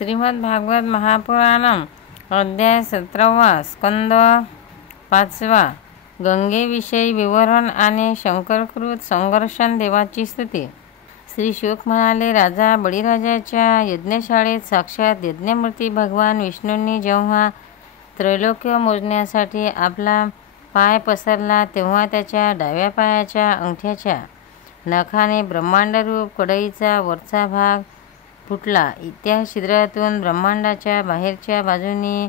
श्रीमद भागवत महापुराणम अध्याय 17 स्कंद 5 गंगेविषयी विवरण आणि शंकरकृत संघर्षण देवाची स्तुती. श्री शुक म्हणाले, राजा बळीराजाच्या यज्ञशाळेत साक्षात यज्ञमूर्ती भगवान विष्णूंनी जेव्हा त्रैलोक्य मोजण्यासाठी आपला पाय पसरला तेव्हा त्याच्या डाव्या पायाच्या अंगठ्याच्या नखाने ब्रह्मांडरूप कडईचा वरचा भाग फुटला. त्या छिद्रातून ब्रह्मांडाच्या बाहेरच्या बाजूनी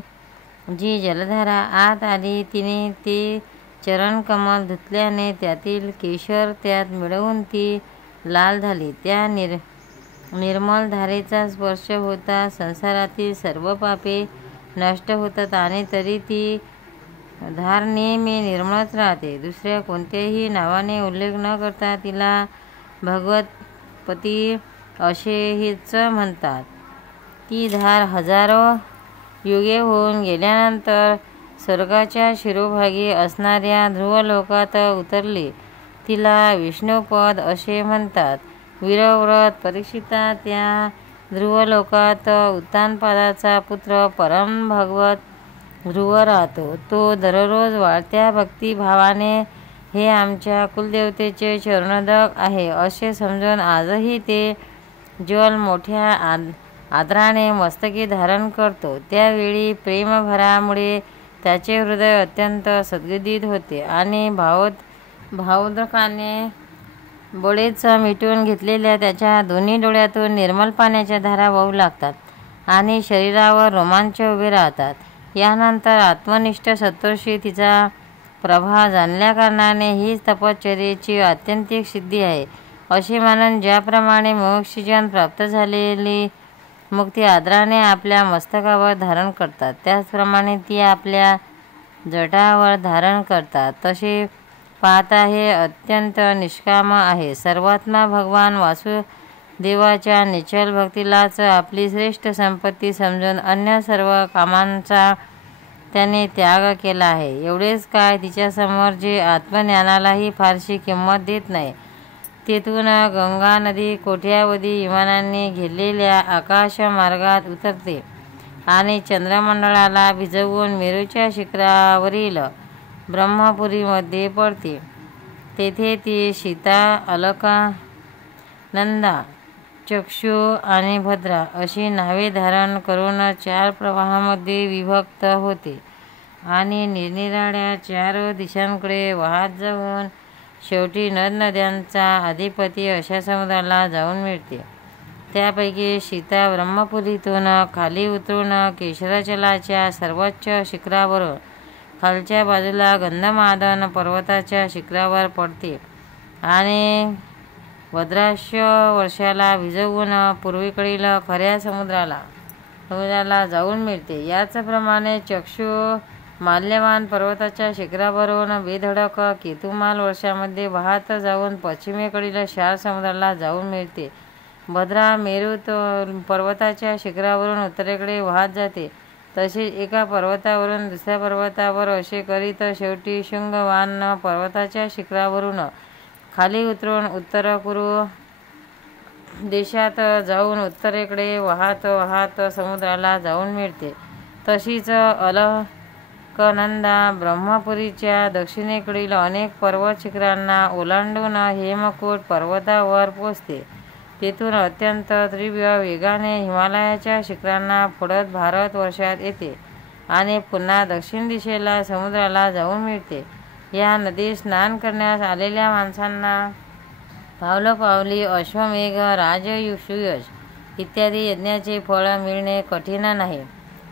जी जलधारा आत आली तिने ते चरणकमल धुतल्याने त्यातील केशर त्यात मिळवून ती लाल झाली. त्या निर्मल धारेचा स्पर्श होता संसारातील सर्व पापे नष्ट होतात आणि तरी ती धार नेहमी निर्मळच राहते. दुसऱ्या कोणत्याही नावाने उल्लेख न करता तिला भगवतपती असेहीच म्हणतात. ती धार हजारो युगे होऊन गेल्यानंतर स्वर्गाच्या शिरोभागी असणाऱ्या ध्रुवलोकात उतरली. तिला विष्णुपद असे म्हणतात. वीरव्रत परीक्षिता, त्या ध्रुवलोकात उत्तानपादाचा पुत्र परम भगवत ध्रुव राहतो. तो दररोज वाढत्या भक्तिभावाने हे आमच्या कुलदेवतेचे चरणोदक आहे असे समजून आजही ते ज्वल मोठ्या आदराने मस्तकी धारण करतो. त्यावेळी प्रेमभरामुळे त्याचे हृदय अत्यंत सद्गदित होते आणि भावोद्रेकाने बळेच मिटून घेतलेल्या त्याच्या दोन्ही डोळ्यातून निर्मल पाण्याच्या धारा वाहू लागतात आणि शरीरावर रोमांच उभे राहतात. यानंतर आत्मनिष्ठ सत्वर्षी तिचा प्रभाव जाणल्याकारणाने ही तपश्चर्येची आत्यंतिक सिद्धी आहे असे मानून ज्याप्रमाणे मोक्षजन प्राप्त झालेली मुक्ती आदराने आपल्या मस्तकावर धारण करतात त्याचप्रमाणे ती आपल्या जटावर धारण करतात. तसे पाहता हे अत्यंत निष्काम आहे. सर्वात्मा भगवान वासुदेवाच्या निश्चल भक्तीलाच आपली श्रेष्ठ संपत्ती समजून अन्य सर्व कामांचा त्याने त्याग केला आहे. एवढेच काय, तिच्यासमोर जे आत्मज्ञानालाही फारशी किंमत देत नाही. तेथून गंगा नदी कोट्यावधी विमानांनी घेरलेल्या आकाशमार्गात उतरते आणि चंद्रमंडळाला भिजवून मेरूच्या शिखरावरील ब्रह्मपुरीमध्ये पडते. तेथे ती सीता, अलका, नंदा, चक्षु आणि भद्रा अशी नावे धारण करून 4 प्रवाहामध्ये विभक्त होते आणि निरनिराळ्या 4 दिशांकडे वाहत जाऊन शेवटी नदनद्यांचा अधिपती अशा समुद्राला जाऊन मिळते. त्यापैकी सीता ब्रह्मपुरीतून खाली उतरून केशराचलाच्या सर्वोच्च शिखरावरून खालच्या बाजूला गंधमादन पर्वताच्या शिखरावर पडते आणि भद्राश्य वर्षाला भिजवून पूर्वेकडील खऱ्या समुद्राला जाऊन मिळते. याचप्रमाणे चक्षु माल्यवान पर्वताच्या शिखरावरून बेधडक केतुमाल वर्षामध्ये वाहत जाऊन पश्चिमेकडील क्षार समुद्राला जाऊन मिळते. भद्रा मेरू पर्वताच्या शिखरावरून उत्तरेकडे वाहत जाते. तसेच एका पर्वतावरून दुसऱ्या पर्वतावर असे करीत शेवटी शुंगवान पर्वताच्या शिखरावरून खाली उतरून उत्तर कुरु देशात जाऊन उत्तरेकडे वाहत वाहत समुद्राला जाऊन मिळते. तशीच अलकनंदा ब्रह्मपुरीच्या दक्षिणेकडील अनेक पर्वत शिखरांना ओलांडून हेमकूट पर्वतावर पोचते. तेथून अत्यंत तीव्र वेगाने हिमालयाच्या शिखरांना फोडत भारतवर्षात येते आणि पुन्हा दक्षिण दिशेला समुद्राला जाऊन मिळते. या नदीत स्नान करण्यास आलेल्या माणसांना पावलोपावली अश्वमेघ, राजसूयश इत्यादी यज्ञाचे फळ मिळणे कठीण नाही.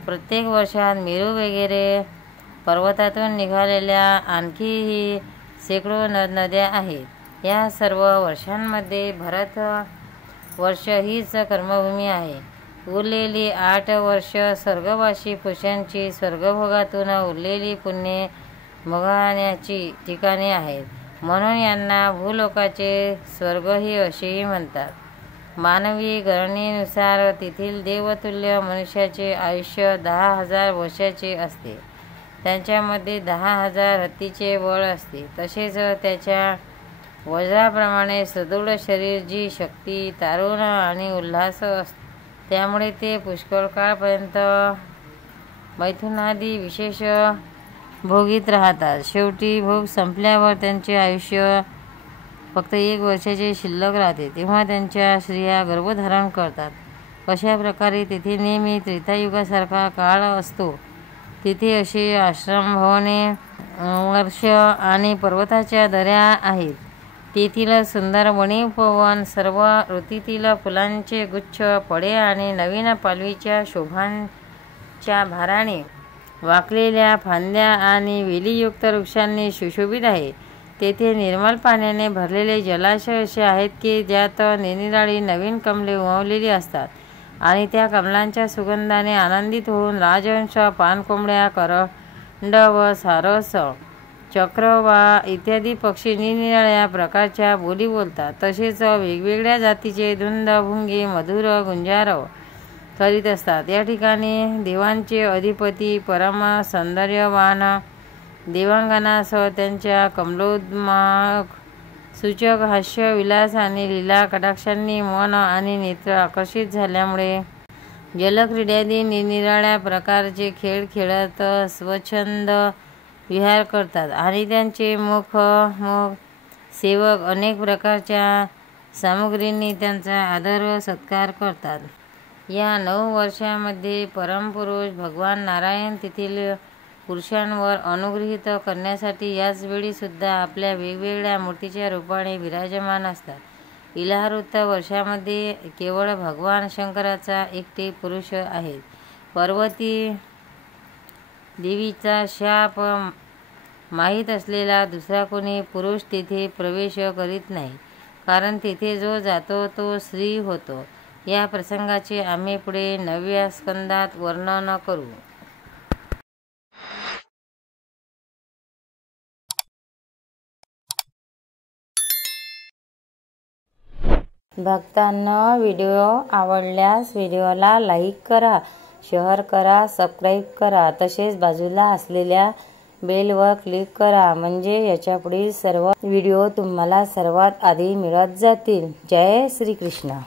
प्रत्येक वर्षात मेरू वगैरे पर्वतातून निघालेल्या आणखीही शेकडो नद्या आहेत. या सर्व वर्षांमध्ये भरत वर्ष हीच कर्मभूमी आहे. उरलेली 8 वर्ष स्वर्गवासी पुरुषांची स्वर्गभोगातून उरलेली पुण्ये भोगण्याची ठिकाणे आहेत. म्हणून यांना भूलोकाचे स्वर्गही असेही म्हणतात. मानवी गणनेनुसार तेथील देवतुल्य मनुष्याचे आयुष्य 10,000 वर्षाचे असते. त्यांच्यामध्ये 10,000 हत्तीचे बळ असते. तसेच त्याच्या वज्राप्रमाणे सदृढ शरीर, जी शक्ती, तारुण्य आणि उल्हास त्यामुळे ते पुष्कळ काळपर्यंत मैथुनादी विशेष भोगीत राहतात. शेवटी भोग संपल्यावर त्यांचे आयुष्य फक्त 1 वर्षाचे शिल्लक राहते. तेव्हा त्यांच्या स्त्रिया गर्भधारण करतात. अशा प्रकारे तेथे नेहमी त्रेतायुगासारखा काळ असतो. तिथे असे आश्रम भवने, वर्ष आणि पर्वताच्या दऱ्या आहेत. तेथील सुंदर वने, उपवन, सर्व ऋतूतील फुलांचे गुच्छ, फळे आणि नवीन पालवीच्या शोभांच्या भाराने वाकलेल्या फांद्या आणि वेलीयुक्त वृक्षांनी सुशोभित आहे. तेथे निर्मल पाण्याने भरलेले जलाशय असे आहेत की ज्यात निरनिराळी नवीन कमले उमललेली असतात आणि त्या कमलांच्या सुगंधाने आनंदित होऊन राजहंस, पाणकोंबड्या, करंड व सारस, चक्रवा इत्यादी पक्षी निरनिराळ्या प्रकारच्या बोली बोलतात. तसेच वेगवेगळ्या जातीचे धुंद, भुंगी, मधुर गुंजार करीत असतात. या ठिकाणी देवांचे अधिपती परम सौंदर्यवान देवांगनासह त्यांच्या कमलोद्माक सूचक हास्य, विलास आणि लीला कटाक्षांनी मन आणि नेत्र आकर्षित झाल्यामुळे जलक्रीडादी निरनिराळ्या प्रकारचे खेळ खेळत स्वच्छंद विहार करतात आणि त्यांचे मुख सेवक अनेक प्रकारच्या सामुग्रींनी त्यांचा आदर व सत्कार करतात. या 9 वर्षांमध्ये परमपुरुष भगवान नारायण तेथील पुरुषांवर अनुग्रहित करण्यासाठी याच वेळी सुद्धा आपल्या वेगवेगळ्या मूर्तीच्या रूपाने विराजमान असतात. इलाहृत वर्षामध्ये केवळ भगवान शंकराचा एकटे पुरुष आहेत. पार्वती देवीचा शाप माहीत असलेला दुसरा कोणी पुरुष तेथे प्रवेश करीत नाही, कारण तेथे जो जातो तो स्त्री होतो. या प्रसंगाचे आम्ही पुढे 9व्या स्कंदात वर्णन करू. भक्तांनो, व्हिडिओ आवडल्यास व्हिडिओला लाईक करा, शेअर करा, सबस्क्राईब करा. तसेच बाजूला असलेल्या बेलवर क्लिक करा, म्हणजे याच्यापुढील सर्व व्हिडिओ तुम्हाला सर्वात आधी मिळत जातील. जय श्री कृष्ण.